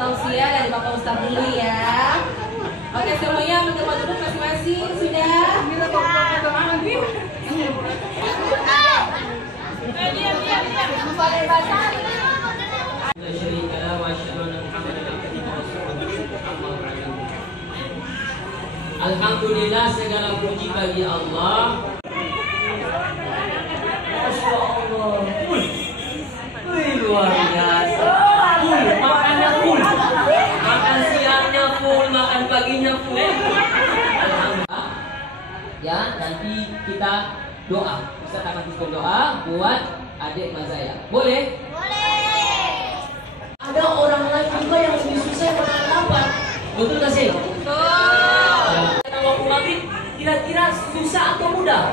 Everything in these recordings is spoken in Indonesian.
Tausiah dari Bapak Ustadz dulu ya. Oke, semuanya mencoba duduk masing-masing sudah. Alhamdulillah, segala puji bagi Allah. Masya Allah. Luar biasa. Makannya full. Makan siangnya full, makan paginya full. Alhamdulillah. Ya, nanti kita doa. Ustaz akan berdoa buat adik Mazaya. Boleh? Boleh. Ada orang lain juga yang lebih susah yang makan lapar. Betul gak sih? Betul. Waktu maghrib kira-kira susah atau mudah?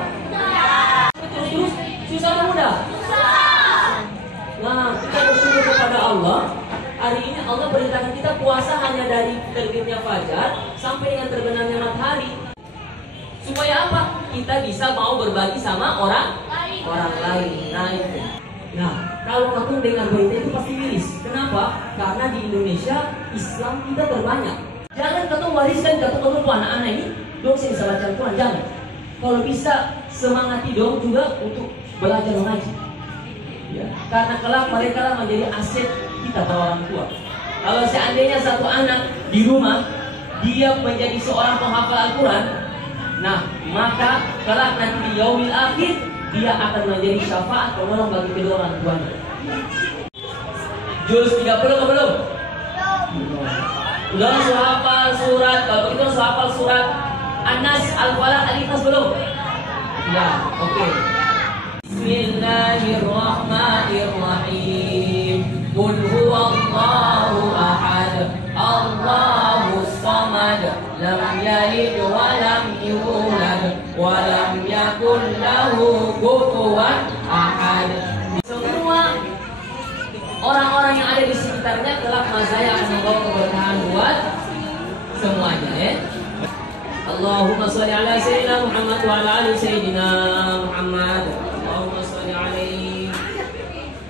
Terus susah atau mudah? Nah, kita bersyukur kepada Allah. Hari ini Allah perintahkan kita puasa hanya dari terbitnya fajar sampai dengan terbenamnya matahari. Supaya apa? Kita bisa mau berbagi sama orang lain. Nah itu. Nah, kalau kamu dengar berita itu pasti miris. Kenapa? Karena di Indonesia Islam kita terbanyak. Jangan ketemu wariskan ketemu anak-anak ini. Dong saya bisa baca Al-Quran, jangan. Kalau bisa semangati dong juga untuk belajar mengaji. Ya, karena kelak mereka lah menjadi aset kita para orang tua. Kalau seandainya satu anak di rumah dia menjadi seorang penghafal Al-Quran, nah maka kelak nanti di yaumil akhir dia akan menjadi syafaat penolong bagi kedua orang tuanya. Juz 30 ke belum? Udah langsung hafal surat, kalau begitu langsung hafal surat An-Nas, Al-Falaq, Al-Ikhlas belum? Ya, oke. Bismillahirrahmanirrahim. Qul huwallahu ahad, Allahus samad, lam yalid wa lam yulad wa lam yakul lahu kufuwan ahad. Semua orang-orang yang ada di sekitarnya kelak Mazaya akan membawa keberkahan buat semuanya ya. Allahumma sholli ala sayyidina Muhammad wa ala ali sayyidina Muhammad. Allahumma sholli alaihi.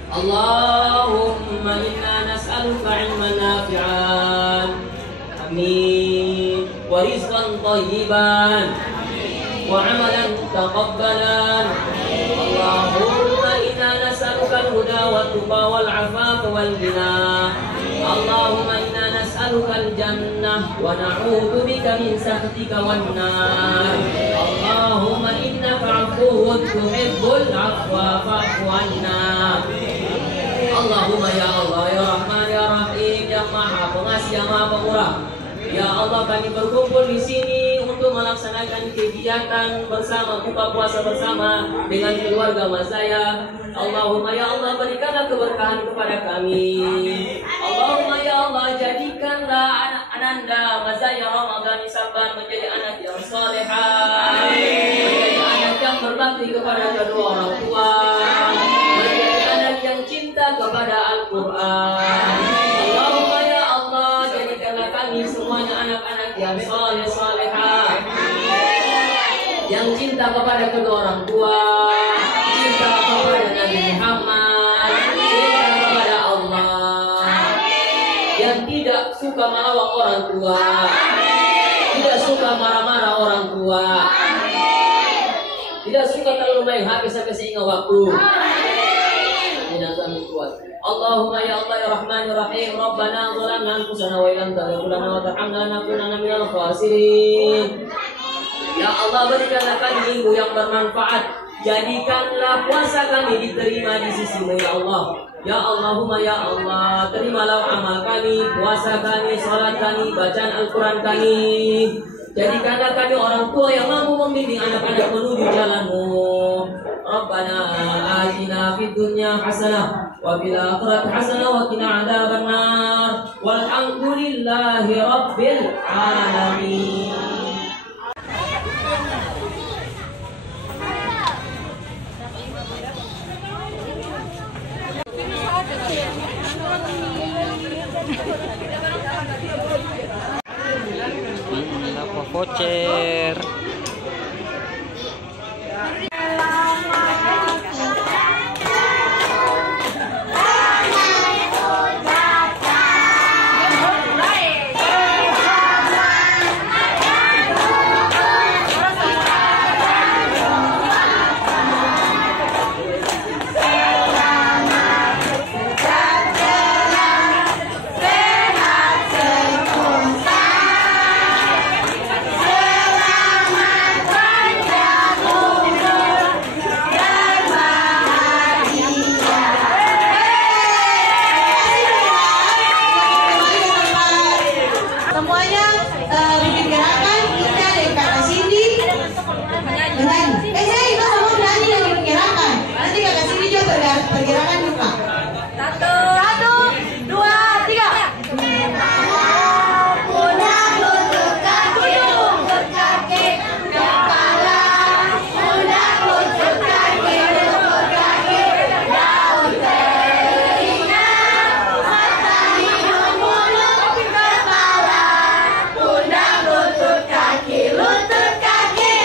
Allahumma inna nas'aluka ilman nafi'an. Amin. Wa rizqan thayyiban. Wa amalan taqabbalan. Allahumma inna nas'aluka al-huda wa tuqa wal 'afafa wal ghina. Allahumma inna nas'aluka al-jannah wa na'udzu bika min sakhatika wan nar. Allahumma innaka 'afuwwun tuhibbul 'afwa fa'fu 'anna. Allahumma ya Allah ya Rahman ya Rahim ya Maha Pengasih yang Maha Pemurah. Ya Allah, kami berkumpul di sini untuk melaksanakan kegiatan bersama buka puasa bersama dengan keluarga Mazaya. Allahumma ya Allah, berikanlah keberkahan kepada kami. Allahumma ya Allah, jadikanlah anak Ananda Mazaya Ramadhani Sabar menjadi anak yang salehah, menjadi anak yang berbakti kepada kedua orang tua, menjadi anak yang cinta kepada Al-Quran. Allahumma ya Allah, jadikanlah kami semuanya anak-anak yang saleh-salehah, yang cinta kepada kedua orang tua, cinta kepada Nabi Muhammad, cinta kepada Allah, yang tidak tidak suka melawak orang tua. Tidak suka marah-marah orang tua. Tidak suka terlalu main HP sampai sehingga waktu. Tidak kami kuat. Allahumma ya Allah ya Rahman ya Rahim. Rabbana zalamna anfusana wa illam taghfir lana wa tarhamna lanakunanna minal khasirin. Ya Allah, berikanlah kami ilmu yang bermanfaat. Jadikanlah puasa kami diterima di sisi-Mu ya Allah. Ya Allahumma ya Allah, terimalah amal kami, puasa kami, salat kami, bacaan Al-Quran kami. Jadikanlah kami orang tua yang mampu membimbing anak-anak menuju jalan-Mu. Rabbana atina fid dunya hasanah wa fil akhirati hasanah wa qina adzabannar. Walhamdulillahi rabbil alamin. Apa voucher? Semuanya bikin gerakan, kita dari kakak Cindy bernyanyi. Saya itu semua bernyanyi dan bikin gerakan. Nanti kakak Cindy juga bergerakan juga. 1, 2, 3. Pundak, lutut, kaki, lutut, kaki, kepala. Pundak, lutut, kaki, lutut, kaki, daun telinga, mata, hidung, mulut, kepala. Pundak, lutut, kaki, lutut, kaki.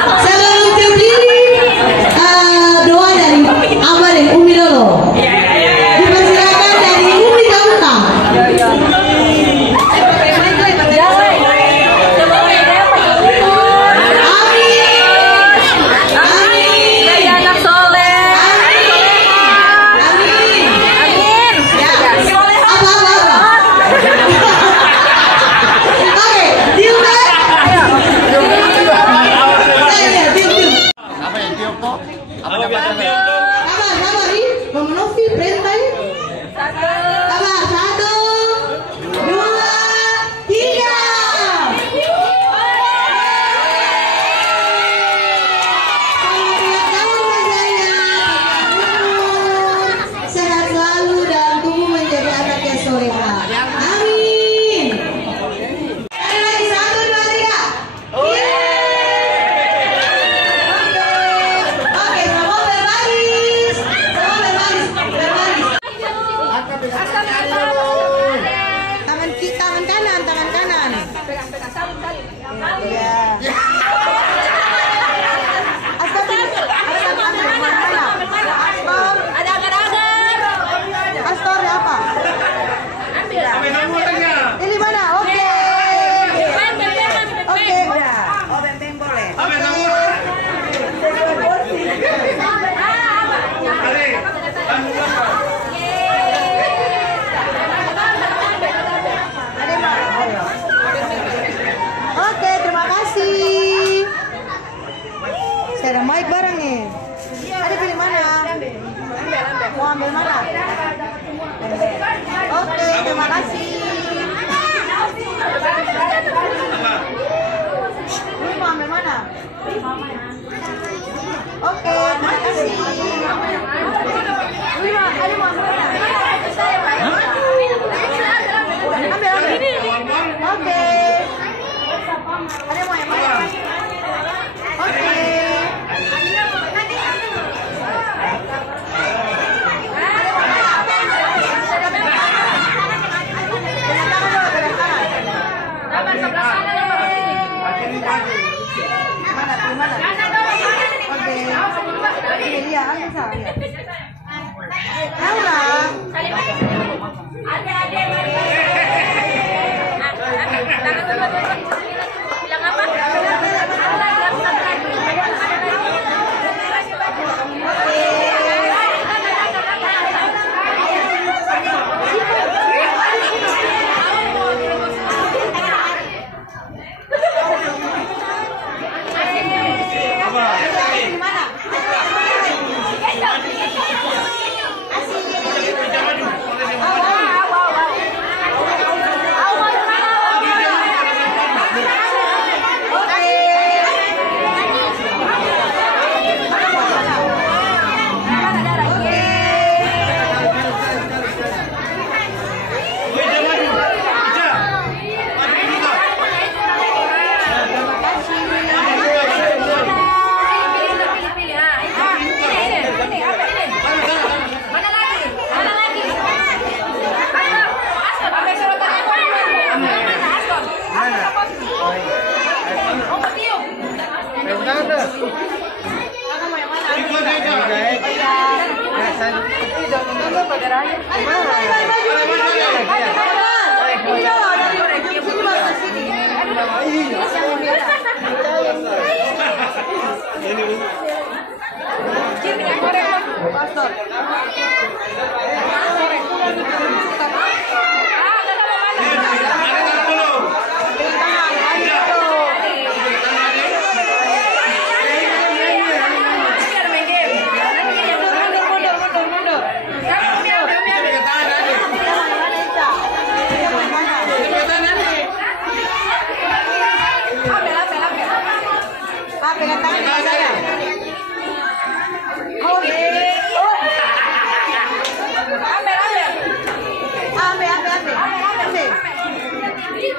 Sebelum tiup lilin, doa dari Abah dan Umi dulu. Dipersilakan dari Umi ke Utang. Memenuhi perintah. Sabar, 1, 2, 3. Sehat selalu dan tumbuh menjadi anak yang solehah. Amin. Sekali lagi, 1, 2, 3. Oke, semua berbaris. Tangan kanan. Iya. Ada agar-agar. Kastor apa? Ini mana? Oke. Oke. Oh, bembeng boleh. Oke, terima kasih. Saya ada mic bareng nih. Ada pilih mana? Mau ambil mana? Oke, terima kasih. Lu mau ambil mana? Oke, terima kasih. Lu mau ambil mana? Ambil. Oke. Ada mau yang mana? Oke. Oke. Iya, bisa. Laura.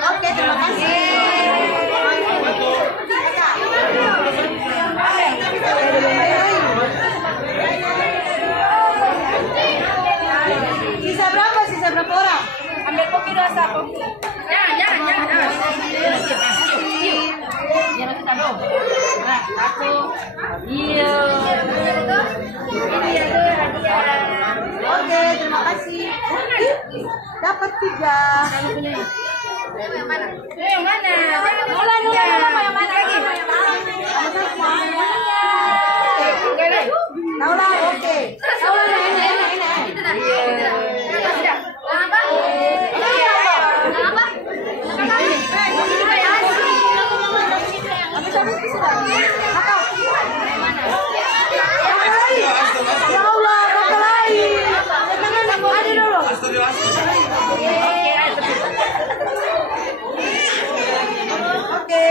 Oke, terima kasih. Sisa berapa orang? Ambil kopi dua satu. Jangan. Jangan kita bro. Nah, satu. Iya. Oke, terima kasih. Dapat 3. Yang mana? Yang mana lagi? Naula, oke. Naula, enak. Oke,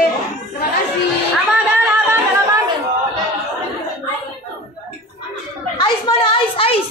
terima kasih. Abang. Ais mana? Ais.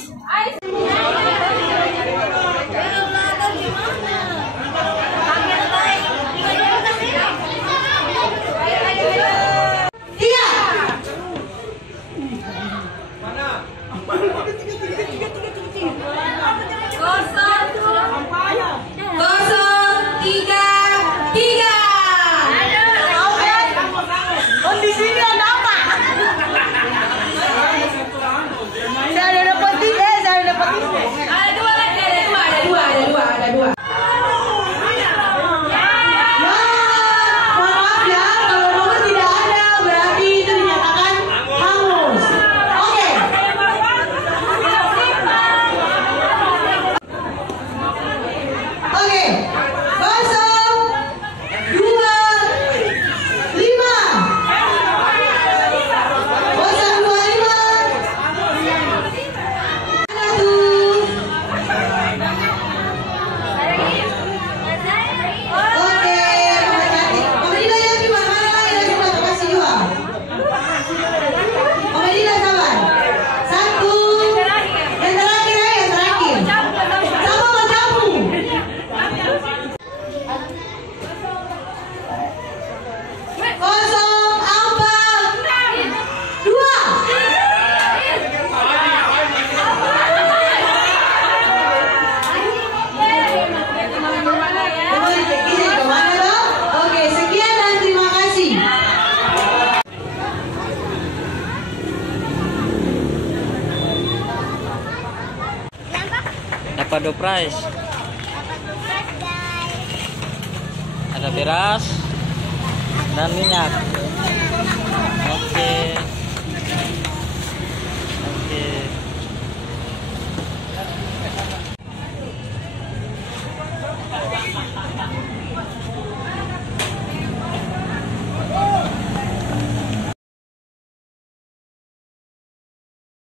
Dapat 2 prize. Ada beras dan minyak. Oke.